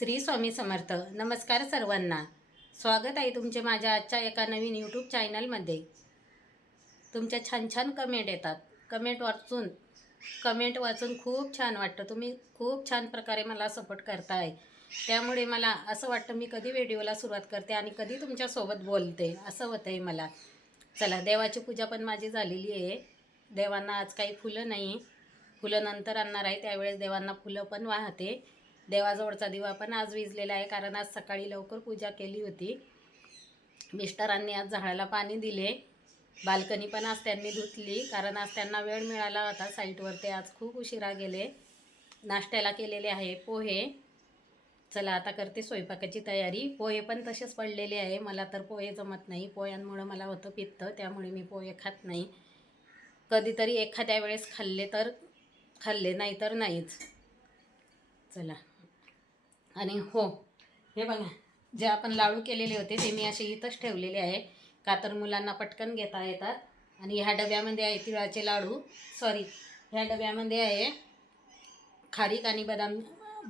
श्री स्वामी समर्थ. नमस्कार सर्वांना. स्वागत आहे तुमचे माझ्या आजच्या एका नवीन यूट्यूब चॅनलमध्ये तुमच्या छान छान कमेंट येतात. कमेंट वाचून कमेंट वाचून खूप छान वाटतं. तुम्ही खूप छान प्रकारे मला सपोर्ट करताय. त्यामुळे मला असं वाटतं मी कधी व्हिडिओला सुरुवात करते आणि कधी तुमच्यासोबत बोलते. असं होतं आहे मला. चला देवाची पूजा पण माझी झालेली आहे. देवांना आज काही फुलं नाही. फुलं नंतर आणणार आहे. त्यावेळेस देवांना फुलं पण वाहते. देवाजवळचा दिवा पण आज विजलेला आहे कारण आज सकाळी लवकर पूजा केली होती. मिस्टरांनी आज झाडाला पाणी दिले. बाल्कनी पण आज त्यांनी धुतली कारण आज त्यांना वेळ मिळाला होता साईटवर ते आज खूप उशिरा गेले. नाश्त्याला केलेले आहे पोहे. चला आता करते स्वयंपाकाची तयारी. पोहे पण तसेच पडलेले आहे. मला तर पोहे जमत नाही. पोह्यांमुळं मला होतं पित्त त्यामुळे मी पोहे खात नाही. कधीतरी एखाद्या वेळेस खाल्ले तर खाल्ले नाही तर नाहीच. चला. आणि हो हे बघा जे आपण लाडू केलेले होते ते मी असे इथंच ठेवलेले आहे. का तर मुलांना पटकन घेता येतात. आणि ह्या डब्यामध्ये आहे तिळाचे लाडू. सॉरी ह्या डब्यामध्ये आहे खारीक आणि बदाम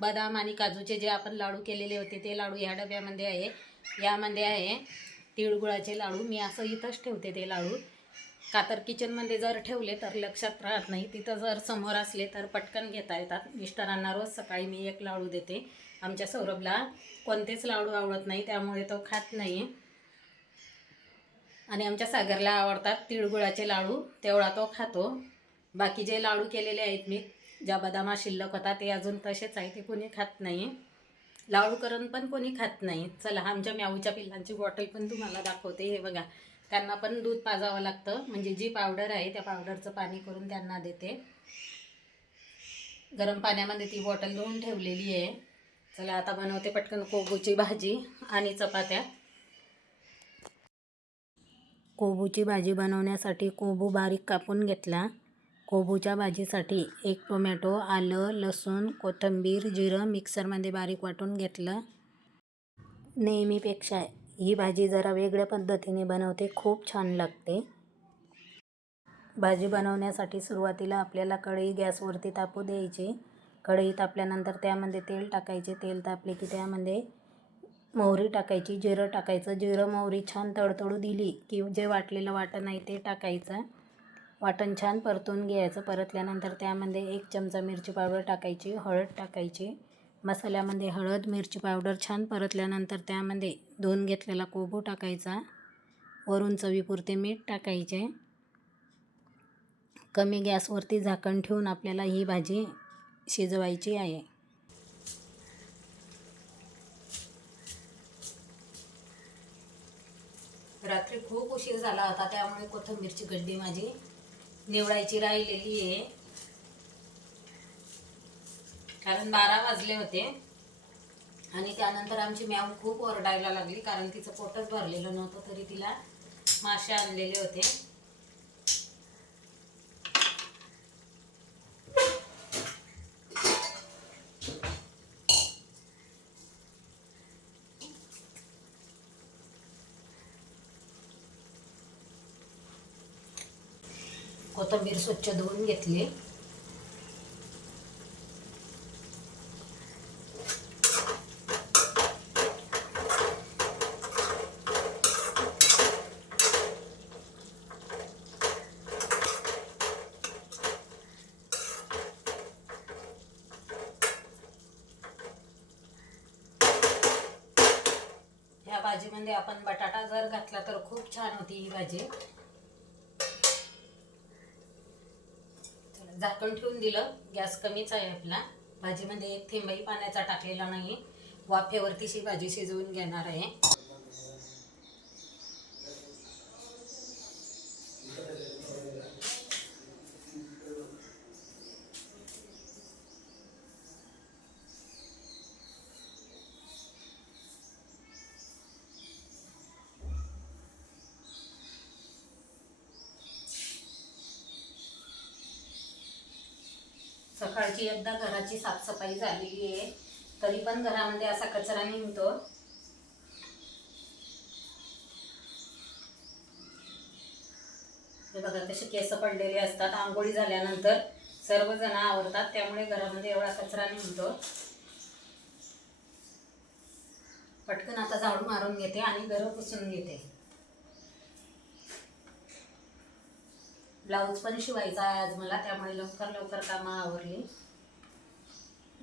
बदाम आणि काजूचे जे आपण लाडू केलेले होते ते लाडू ह्या डब्यामध्ये आहे. यामध्ये आहे तिळगुळाचे लाडू. मी असं इथंच ठेवते ते लाडू. का तर किचनमध्ये जर ठेवले तर लक्षात राहत नाही. तिथं जर समोर असले तर पटकन घेता येतात. मिस्टरांना रोज सकाळी मी एक लाडू देते. आमच्या सौरभला कोणतेच लाडू आवडत नाही त्यामुळे तो खात नाही. आणि आमच्या सागरला आवडतात तिळगुळाचे लाडू तेवढा तो खातो. बाकी जे लाडू केलेले आहेत मी ज्या बदामा शिल्लक होता ते अजून तसेच आहे ते कोणी खात नाही. लाडू करून पण कोणी खात नाही. चला आमच्या म्याऊच्या पिल्लांची बॉटल पण तुम्हाला दाखवते. हे बघा त्यांना पण दूध पाजावं लागतं. म्हणजे जी पावडर आहे त्या पावडरचं पाणी करून त्यांना देते. गरम पाण्यामध्ये ती बॉटल धुवून ठेवलेली आहे. चला आता बनवते पटकन कोबूची भाजी आणि चपात्या. कोबूची भाजी बनवण्यासाठी कोबू बारीक कापून घेतला. कोबूच्या भाजीसाठी एक टोमॅटो आलं लसूण कोथिंबीर जिरं मिक्सरमध्ये बारीक वाटून घेतलं. नेहमीपेक्षा ही भाजी जरा वेगळ्या पद्धतीने बनवते खूप छान लागते. भाजी बनवण्यासाठी सुरुवातीला आपल्याला कढई गॅसवरती तापू द्यायची. कढई तापल्यानंतर त्यामध्ये तेल टाकायचे. तेल तापले की त्यामध्ये मोहरी टाकायची जिरं टाकायचं. जिरं मोहरी छान तडतडू दिली की जे वाटलेलं वाटण आहे ते टाकायचं. वाटण छान परतून घ्यायचं. परतल्यानंतर त्यामध्ये एक चमचा मिरची पावडर टाकायची हळद टाकायची. मसाल्यामध्ये हळद मिरची पावडर छान परतल्यानंतर त्यामध्ये धुवून घेतलेला कोबू टाकायचा. वरून चवीपुरते मीठ टाकायचे. कमी गॅसवरती झाकण ठेवून आपल्याला ही भाजी शिजवायची आहे. रात्री खूप उशीर झाला होता त्यामुळे कोथिंबीरची गड्डी माझी निवडायची राहिलेली आहे. कारण बारा वाजले होते आणि त्यानंतर आमची मॅम खूप ओरडायला लागली कारण तिचं पोटच भरलेलं नव्हतं तरी तिला मासे आणलेले होते. कोथंबीर स्वच्छ धुवून घेतली. ह्या भाजीमध्ये आपण बटाटा जर घातला तर खूप छान होती ही भाजी चला, झाकण ठेवून दिलं. गॅस कमीच आहे आपला. भाजीमध्ये एक थेंबही पाण्याचा टाकलेला नाही. वाफेवरती भाजी शिजवून घेणार आहे. सकाळची एकदा घराची साफसफाई झालेली आहे. तरी पण घरामध्ये असा कचरा निघतो. हे बघा कसे केस पडलेले असतात. आंघोळी झाल्यानंतर सर्वजण आवडतात त्यामुळे घरामध्ये एवढा कचरा निघतो. पटकन आता झाडू मारून घेते आणि घरं पुसून घेते. ब्लाऊज पण शिवायचा आहे आज मला त्यामुळे लवकर लवकर कामं आवरली.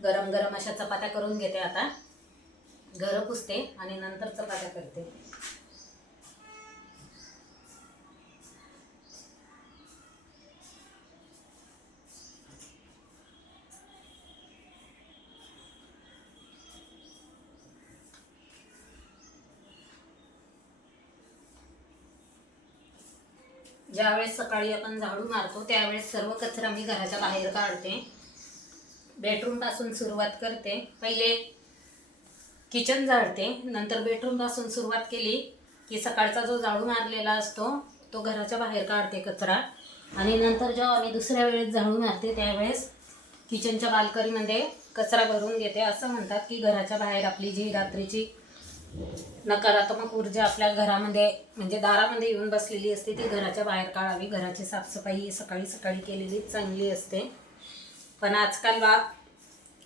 गरम गरम अशा चपात्या करून घेते आता. घरं पुसते आणि नंतर चपात्या करते. ज्यावेळेस सकाळी आपण झाडू मारतो त्यावेळेस सर्व कचरा मी घराच्या बाहेर काढते. बेडरूमपासून सुरुवात करते. पहिले किचन झाडते. नंतर बेडरूमपासून सुरुवात केली की सकाळचा जो झाडू मारलेला असतो तो घराच्या बाहेर काढते कचरा. आणि नंतर जेव्हा मी दुसऱ्या वेळेस झाडू मारते त्यावेळेस किचनच्या बाल्कनीमध्ये कचरा भरून घेते. असं म्हणतात की घराच्या बाहेर आपली जी रात्रीची नकारात्मक ऊर्जा आपल्या घरामध्ये म्हणजे दारामध्ये येऊन बसलेली असते ती घराच्या बाहेर काढावी. घराची साफसफाई सकाळी सकाळी केलेली चांगली असते. पण आजकाल बा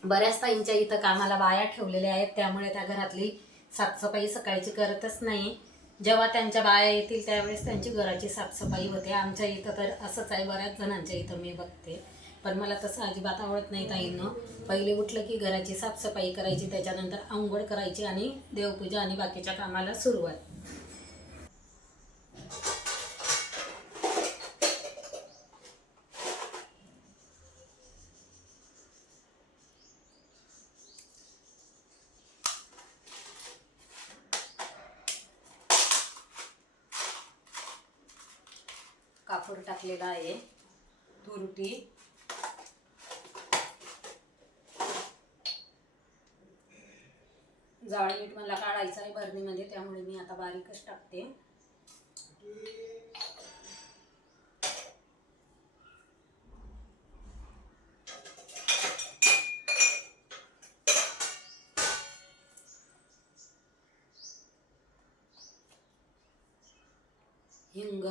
बऱ्याच ताईंच्या इथं कामाला बाया ठेवलेल्या आहेत. त्यामुळे त्या घरातली साफसफाई सकाळची करतच नाही. जेव्हा त्यांच्या बाया येतील त्यावेळेस त्यांची घराची साफसफाई होते. आमच्या इथं तर असंच आहे. बऱ्याच जणांच्या इथं मी बघते. पण मला तसं अजिबात आवडत नाही ताईंनो. पहिले उठलं की घराची साफसफाई करायची त्याच्यानंतर आंघोळ करायची आणि देवपूजा आणि बाकीच्या कामाला सुरुवात. कापूर टाकलेला आहे. तुरटी जाळी मीठ मला काढायचं आहे भरणीमध्ये त्यामुळे मी आता बारीकच टाकते. हिंग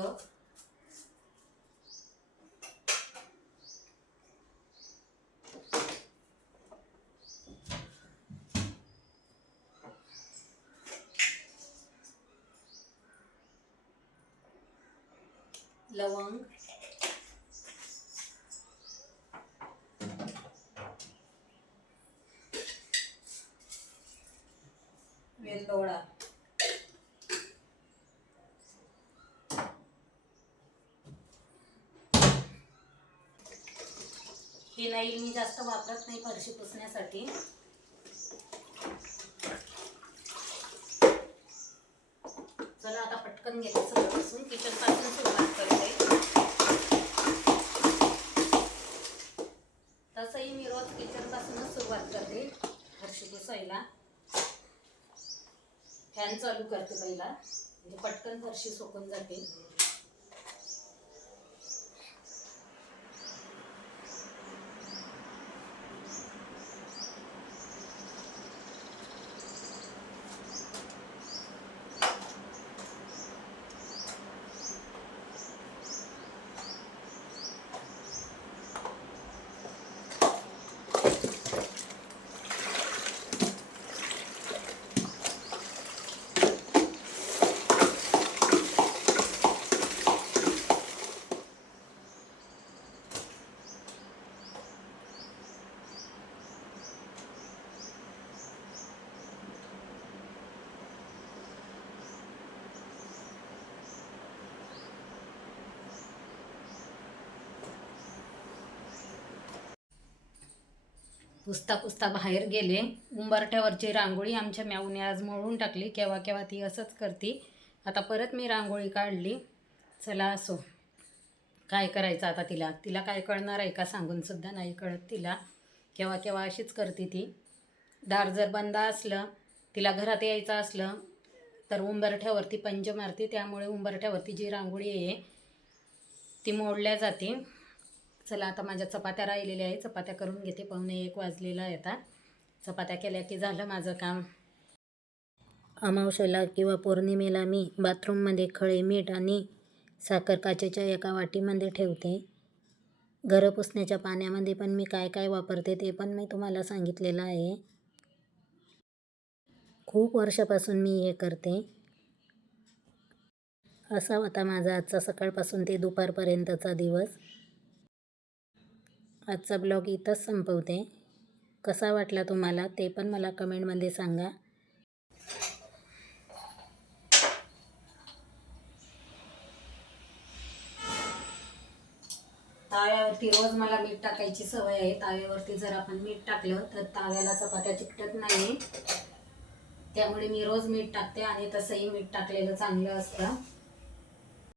लवंग. वेलदोडा. फिनाईल मी जास्त वापरत नाही फरशी पुसण्यासाठी. चला आता पटकन घेते सगळं पुसून. किचनपासून सुरुवात करू तसंही मी रोज किचनपासूनच सुरुवात करते. फरशी पुसायला फॅन चालू करते पहिला. म्हणजे पटकन फरशी सोकून जाते. पुसता पुसता बाहेर गेले. उंबरठ्यावरची रांगोळी आमच्या म्याऊने आज मळून टाकली. केव्हा केव्हा ती असंच करते. आता परत मी रांगोळी काढली. चला असो. काय करायचं आता तिला? तिला काय कळणार आहे का? सांगून सुद्धा नाही कळत तिला. केव्हा केव्हा अशीच करते ती. दार जर बंद असलं तिला घरात यायचं असलं तर उंबरठ्यावरती पंज मारते. त्यामुळे उंबरठ्यावरती जी रांगोळी आहे ती मोडल्या जाते. चला आता माझ्या चपात्या राहिलेल्या आहे चपात्या करून घेते. पाहुणे एक वाजलेला आहे आता. चपात्या केल्या की झालं माझं काम. अमावशेला किंवा पौर्णिमेला मी बाथरूममध्ये खळे मीठ आणि साखर काचेच्या एका वाटीमध्ये ठेवते. घरं पुसण्याच्या पाण्यामध्ये पण मी काय काय वापरते ते पण मी तुम्हाला सांगितलेलं आहे. खूप वर्षापासून मी हे करते. असा होता माझा आजचा सकाळपासून ते दुपारपर्यंतचा दिवस. आजचा ब्लॉग इथंच संपवते. कसा वाटला तुम्हाला ते पण मला कमेंटमध्ये सांगा. ताव्यावरती रोज मला मीठ टाकायची सवय आहे. ताव्यावरती जर आपण मीठ टाकलं तर ताव्याला चपात्या चिकटत नाही त्यामुळे मी रोज मीठ टाकते आणि तसंही मीठ टाकलेलं चांगलं असतं.